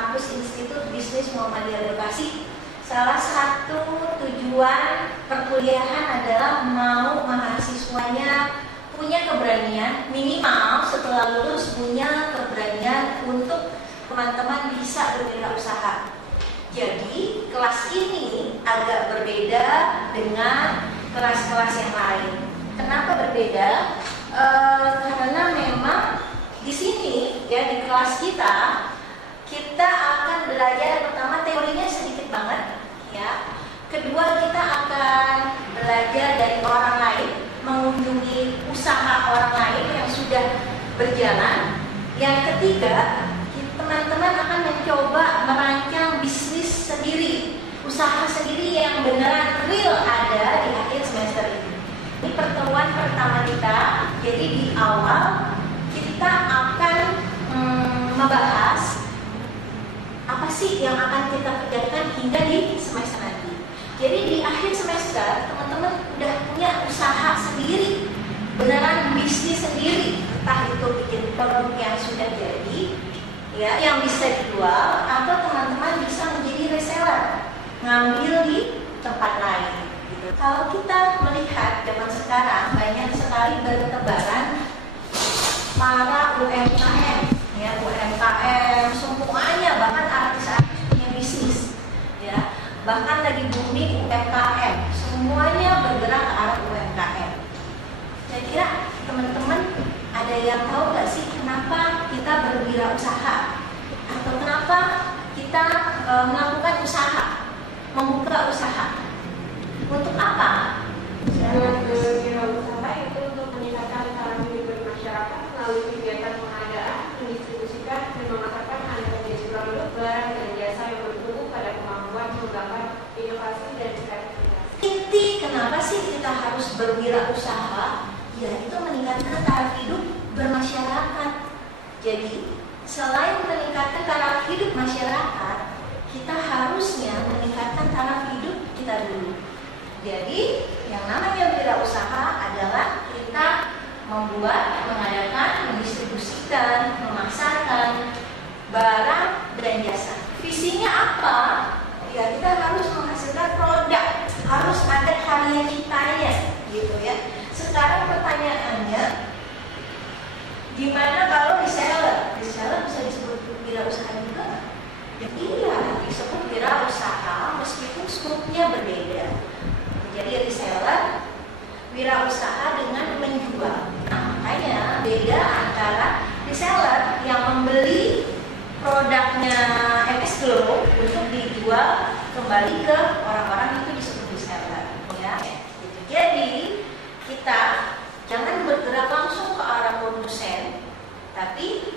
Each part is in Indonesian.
kampus Institut Bisnis Muhammadiyah Bekasi, salah satu tujuan perkuliahan adalah mau mahasiswanya punya keberanian, minimal setelah lulus punya keberanian untuk teman-teman bisa berwirausaha. Jadi kelas ini agak berbeda dengan kelas-kelas yang lain. Kenapa berbeda? Karena memang di sini ya di kelas kita akan belajar pertama teorinya sedikit banget ya. Kedua kita akan belajar dari orang lain, mengunjungi usaha orang lain yang sudah berjalan. Yang ketiga, teman-teman akan mencoba merancang bisnis sendiri, usaha sendiri yang beneran real ada di akhir semester ini. Ini pertemuan pertama kita, jadi di awal kita akan membahas apa sih yang akan kita kerjakan hingga di semester nanti. Jadi di akhir semester teman-teman udah punya usaha sendiri, beneran bisnis sendiri, entah itu bikin produk yang sudah jadi, ya, yang bisa dijual, atau teman-teman bisa menjadi reseller, ngambil di tempat lain. Gitu. Kalau kita melihat zaman sekarang banyak sekali bertebaran para UMKM, ya UMKM semuanya, bahkan artis-artis punya bisnis, ya. Bahkan lagi booming UMKM, semuanya bergerak ke arah UMKM. Saya kira teman-teman ada yang tahu nggak sih kenapa kita berwirausaha atau kenapa kita melakukan usaha, membuka usaha? Untuk apa? Berwirausaha itu untuk meningkatkan taraf hidup bermasyarakat melalui kegiatan pengadaan, mendistribusikan dan memasarkan aneka jenis produk, barang dan jasa yang bertumbuh pada kemampuan mengembangkan inovasi dan kreativitas. Inti kenapa sih kita harus berwirausaha? Ya itu meningkatkan taraf hidup bermasyarakat. Jadi selain meningkatkan taraf hidup masyarakat, kita harusnya meningkatkan taraf hidup kita dulu. Jadi yang namanya wirausaha adalah kita membuat, mengadakan, mendistribusikan, memasarkan barang dan jasa. Visinya apa? Ya kita harus menghasilkan produk, harus ada karya ciptanya, gitu ya. Sekarang pertanyaannya, gimana kalau reseller? Reseller bisa disebut wirausaha juga? Ya, iya, disebut wirausaha meskipun skupnya berbeda. Jadi reseller, wirausaha dengan menjual. Nah, makanya beda antara reseller yang membeli produknya MS Glow untuk dijual kembali ke orang-orang, itu disebut reseller, ya. Jadi kita jangan bergerak langsung ke arah produsen, tapi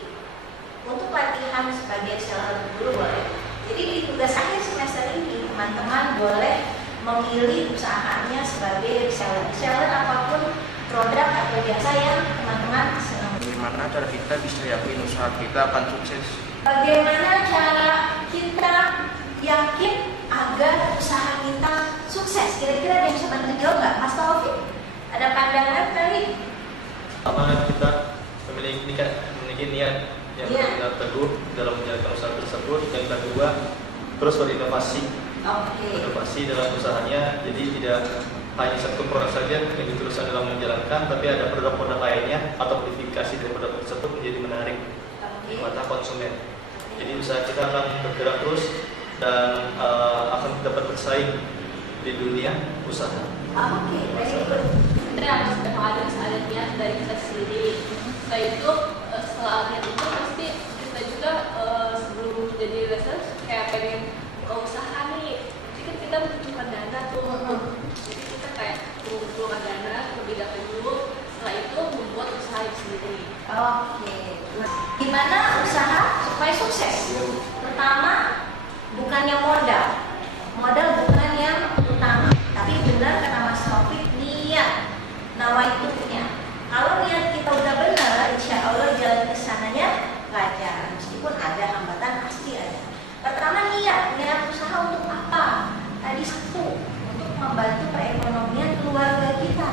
untuk latihan sebagai reseller dulu boleh. Jadi di tugas akhir semester ini teman-teman boleh memilih usahanya sebagai reseller. Reseller apapun produk atau jasa yang teman-teman senang. Bagaimana cara kita bisa yakin usaha kita akan sukses? Bagaimana cara kita yakin agar usaha kita sukses? Kira-kira ada yang bisa bantu jawab nggak, Mas Taufik? Ada pandangan kali? Pertama, kita memiliki niat yang benar teguh dalam menjalankan usaha tersebut. Yang kedua, terus berinovasi. Inovasi dalam usahanya, jadi tidak hanya satu produk saja yang diteruskan dalam menjalankan, tapi ada produk-produk lainnya atau modifikasi dari produk tersebut menjadi menarik di mata konsumen. Jadi usaha kita akan bergerak terus dan akan dapat bersaing di dunia usaha. Very good. Harus memang ada niat dari kita sendiri. Setelah itu, setelah niat itu pasti kita juga sebelum jadi research kayak pengen buka usaha nih. Jadi kan kita membutuhkan dana tuh. Jadi kita kayak mengumpulkan dana terlebih dahulu. Setelah itu membuat usaha itu sendiri. Gimana usaha supaya sukses? Pertama, bukannya modal. Modal bukan yang utama, tapi benar kata Mas Taufik, niat. Nawaitunya. Kalau niat kita udah benar, insya Allah jalan ke sananya lancar. Meskipun ada hambatan, pasti ada. Pertama niat usaha untuk apa? Tadi satu, untuk membantu perekonomian keluarga kita,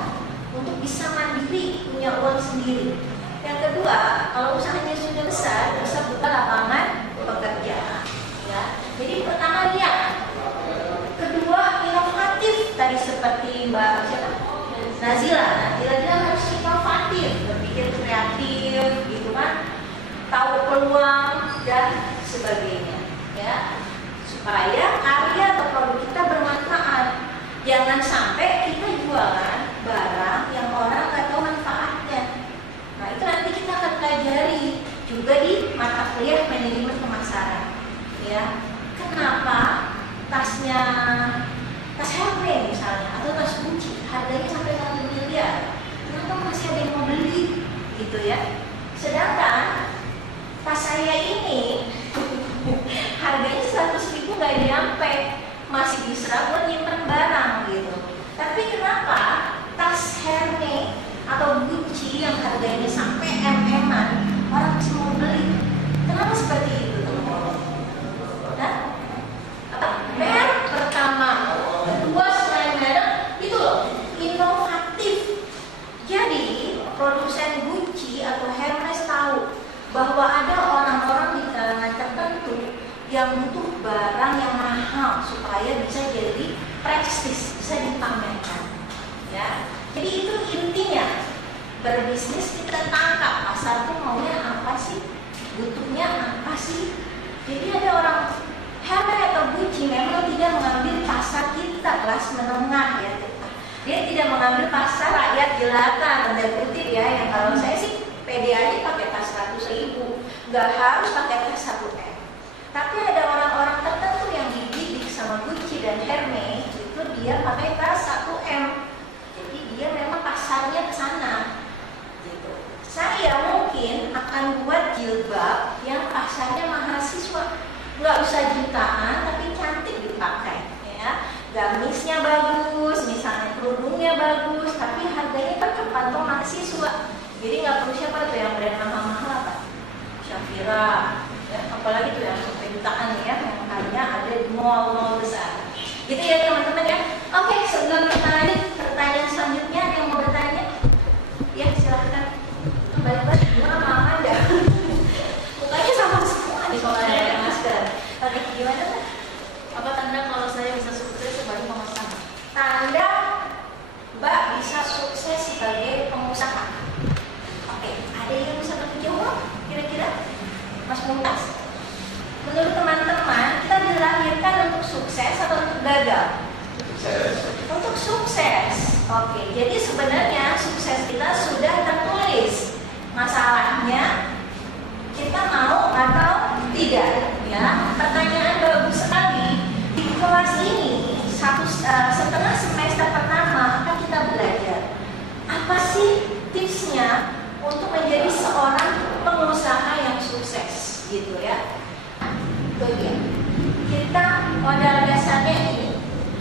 untuk bisa mandiri, punya uang sendiri. Yang kedua, kalau usahanya sudah besar, bisa buka lapangan pekerjaan. Jadi pertama lihat, kedua inovatif tadi seperti Mbak siapa? Nazila harus inovatif, berpikir kreatif, gitu kan, tahu peluang dan sebagainya, ya, supaya karya atau produk kita bermanfaat. Jangan sampai kita jualan barang yang orang nggak tahu manfaatnya. Nah itu nanti kita akan pelajari juga di mata kuliah manajemen pemasaran, ya. Kenapa tas Hermes misalnya atau tas Gucci harganya sampai 1 miliar, kenapa masih ada yang mau beli, gitu ya? Sedangkan tas saya ini harganya 100.000 nggak nyampe, masih bisa buat nyimpen barang gitu. Tapi kenapa tas Hermes atau Gucci yang harganya sampai MM-an orang masih mau beli? Kenapa seperti itu, teman-teman? Nah, merek pertama, kedua selain merek itu loh, inovatif. Jadi produsen Gucci atau Hermes tahu bahwa ada orang-orang di kalangan tertentu yang butuh barang yang mahal supaya bisa jadi prestis, bisa dipamerkan, ya. Jadi itu intinya berbisnis, kita tangkap pasar tuh maunya apa sih, butuhnya apa sih. Jadi ada orang Hermes atau Gucci memang tidak mengambil pasar kita kelas menengah, ya. Dia tidak mengambil pasar rakyat jelata, tanda kutip, ya. Yang kalau saya sih pede aja pakai tas 100.000, nggak harus pakai tas 1M. Tapi ada orang-orang tertentu yang dididik sama Gucci dan Hermes, itu dia pakai tas 1M. Jadi dia memang pasarnya ke sana, gitu. Saya mungkin akan buat jilbab yang pasarnya mahasiswa. Nggak usah jutaan, tapi cantik dipakai, ya. Gamisnya bagus, misalnya kerudungnya bagus, tapi harganya kan ke kantong mahasiswa. Jadi nggak perlu siapa tuh yang brand mahal-mahal apa? Shafira, ya. Apalagi tuh yang sampai jutaan, ya, yang harganya ada di mall-mall besar. Gitu ya teman-teman, ya. Oke, sebelum kita lanjut pertanyaan selanjutnya, ada yang mau bertanya? Ya, silahkan. Balik-balik, gimana aja? Mukanya sama semua nih kalau ada masker. Oke, gimana kan? Apa tanda kalau saya bisa sukses sebagai pengusaha? Tanda Mbak bisa sukses sebagai pengusaha. Oke, ada yang bisa bantu jawab? Kira-kira? Mas Mumtaz? Menurut teman-teman, kita dilahirkan untuk sukses atau untuk gagal? Sukses. Untuk sukses. Oke, jadi sebenarnya sukses kita sudah tertulis. Masalahnya kita mau atau tidak, ya. Pertanyaan bagus sekali. Di kelas ini setengah semester pertama akan kita belajar apa sih tipsnya untuk menjadi seorang pengusaha yang sukses, gitu ya. Itu dia. Kita modal dasarnya ini.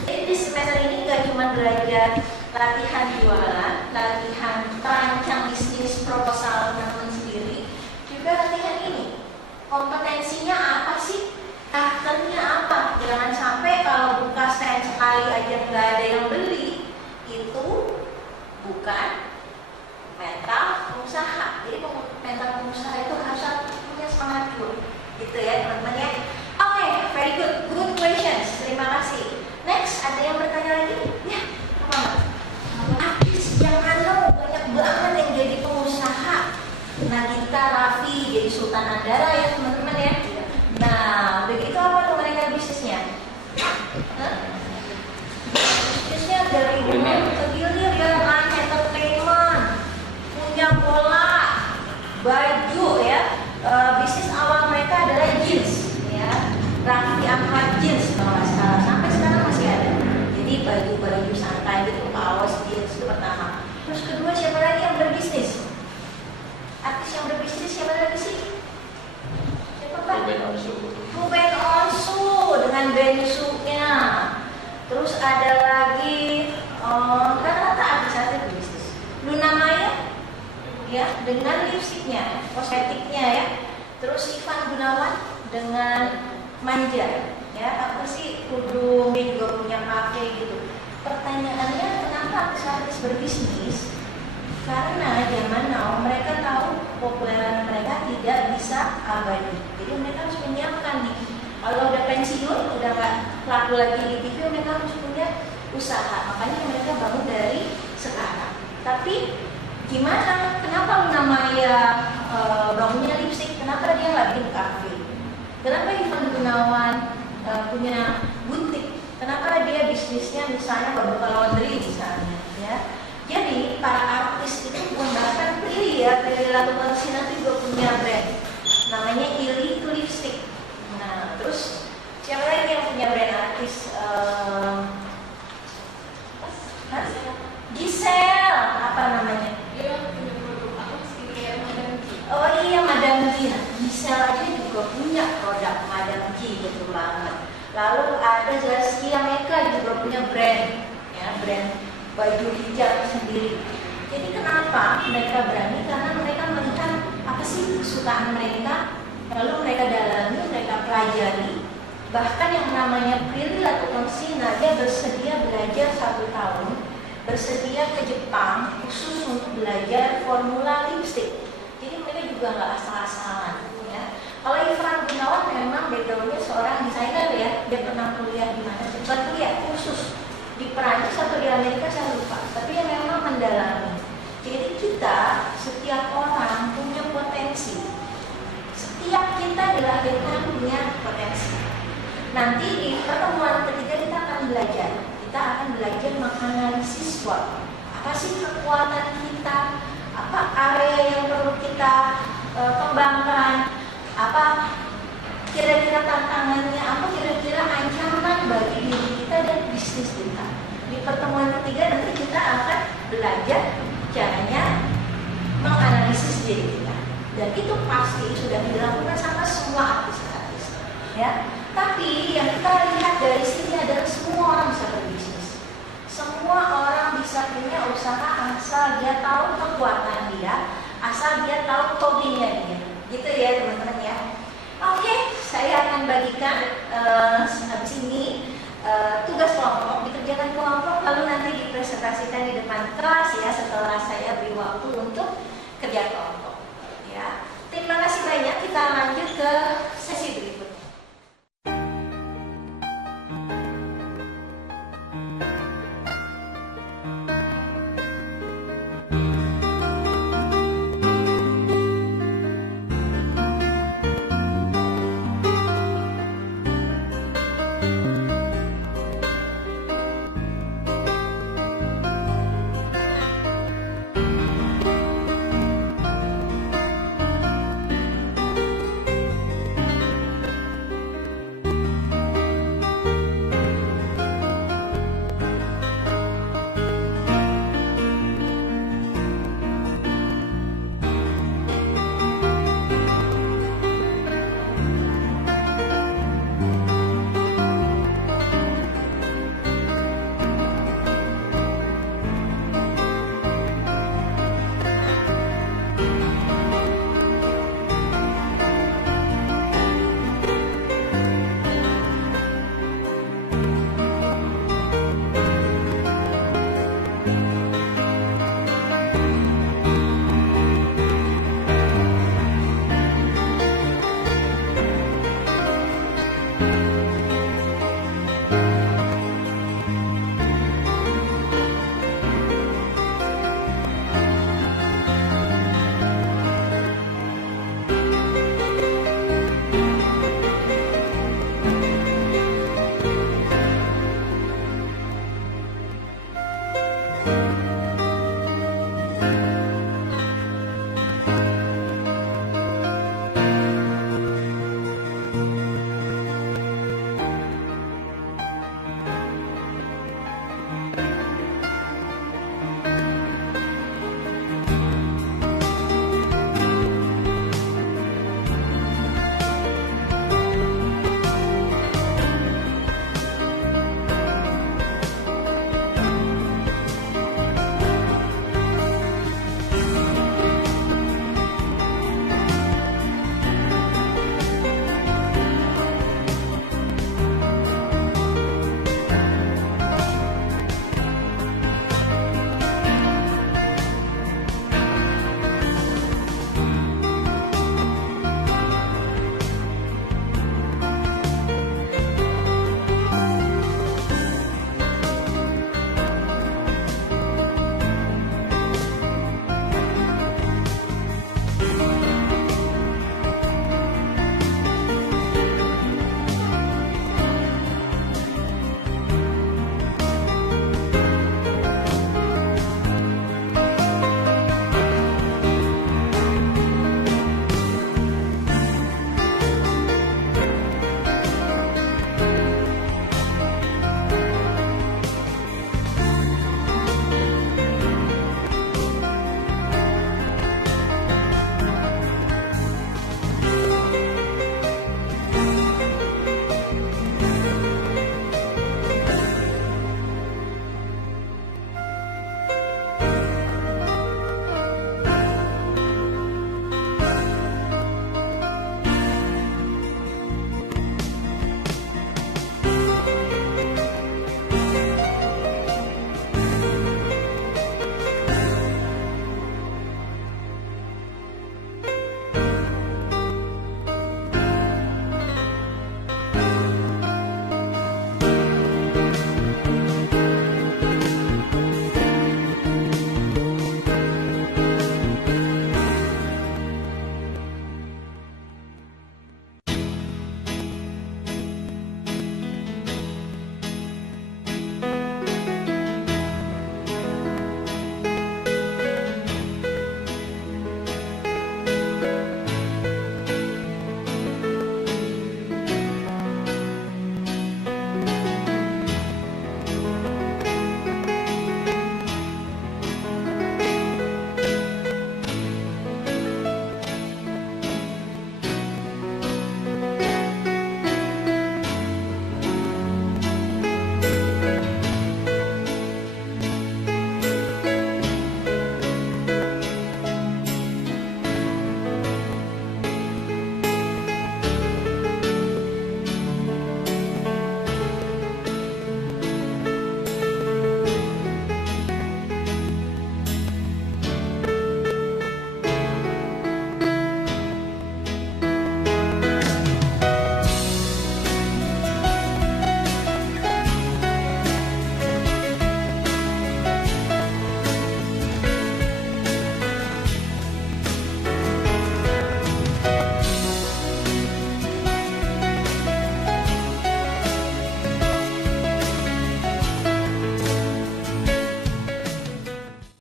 Jadi di semester ini nggak cuma belajar latihan jualan, latihan terancang bisnis proposal teman-teman sendiri, juga latihan ini. Kompetensinya apa sih? Karakternya apa? Jangan sampai kalau buka stand sekali aja nggak ada yang beli, itu bukan mental pengusaha. Jadi mental pengusaha itu harus punya semangat dulu, gitu ya teman-teman, ya. Oke, very good, good questions. Terima kasih. Next, ada yang bertanya lagi? Ya, apa? Artis yang anu banyak banget yang jadi pengusaha. Nagita, Raffi jadi Sultan Andara, ya teman-teman, ya. Nah, begitu apa tuh mereka bisnisnya? Bisnisnya dari hulu ke hilir, ya kan, entertainment, punya bola, baju, ya. Bisnis awal mereka adalah jeans, ya. Raffi Ahmad jeans kalau nggak salah, sampai sekarang masih ada. Jadi baju-baju santai gitu, kaos jeans itu pertama. Terus kedua, siapa lagi yang berbisnis? Artis yang berbisnis siapa lagi sih? Siapa Pak? Ruben Onsu dengan bensunya. Terus ada lagi rata-rata artis berbisnis. Luna Maya, ya, dengan lipstiknya, kosmetiknya, ya. Terus Ivan Gunawan dengan manja, ya. Apa sih kerudung dia juga punya pakai gitu. Pertanyaannya, kenapa artis berbisnis? Karena zaman now mereka tahu popularitas mereka tidak bisa abadi. Jadi mereka harus menyiapkan nih Kalau udah pensiun, udah nggak laku lagi di TV, mereka harus punya usaha. Makanya mereka bangun dari sekarang. Tapi gimana? Kenapa namanya bangunnya lipstick? Kenapa dia nggak bikin kafe? Kenapa Ivan Gunawan punya butik? Kenapa dia bisnisnya misalnya membuka laundry misalnya? Ya. Jadi para artis itu pun bahkan Prilly ya, Prilly Latuconsina itu juga punya brand. Namanya Ili itu lipstick. Nah, terus siapa lagi yang punya brand artis? Giselle, apa namanya? Dia punya produk apa skincare Madam G. Oh iya, Madam G. Giselle aja juga punya produk Madam G, betul banget. Lalu ada Zaskia Meka juga punya brand, ya, brand baju hijab sendiri. Jadi kenapa mereka berani? Karena mereka melihat apa sih kesukaan mereka, lalu mereka dalami, mereka pelajari. Bahkan yang namanya Prilly Latuconsina, dia bersedia belajar 1 tahun, bersedia ke Jepang khusus untuk belajar formula lipstick. Jadi mereka juga nggak asal-asalan. Ya. Kalau Ivan Gunawan memang backgroundnya seorang desainer ya, dia pernah kuliah di mana? Bukan kuliah, khusus di Perancis atau di Amerika saya lupa. Tapi dia memang mendalami. Jadi kita, setiap orang punya potensi. Setiap kita dilahirkan punya potensi. Nanti di pertemuan ketiga kita akan belajar. Kita akan belajar menganalisis SWOT. Apa sih kekuatan kita? Apa area yang perlu kita kembangkan? Apa kira-kira tantangannya? Apa kira-kira ancaman bagi diri kita dan bisnis kita? Di pertemuan ketiga nanti kita akan belajar caranya menganalisis diri kita. Dan itu pasti sudah dilakukan sama semua artis-artis. Ya. Tapi yang kita lihat dari sini adalah semua orang bisa berbisnis. Semua orang bisa punya usaha asal dia tahu kekuatan dia, asal dia tahu hobinya dia. Gitu ya teman-teman ya. Oke, saya akan bagikan habis ini tugas kelompok, dikerjakan kelompok, lalu nanti dipresentasikan di depan kelas ya setelah saya beri waktu untuk kerja kelompok.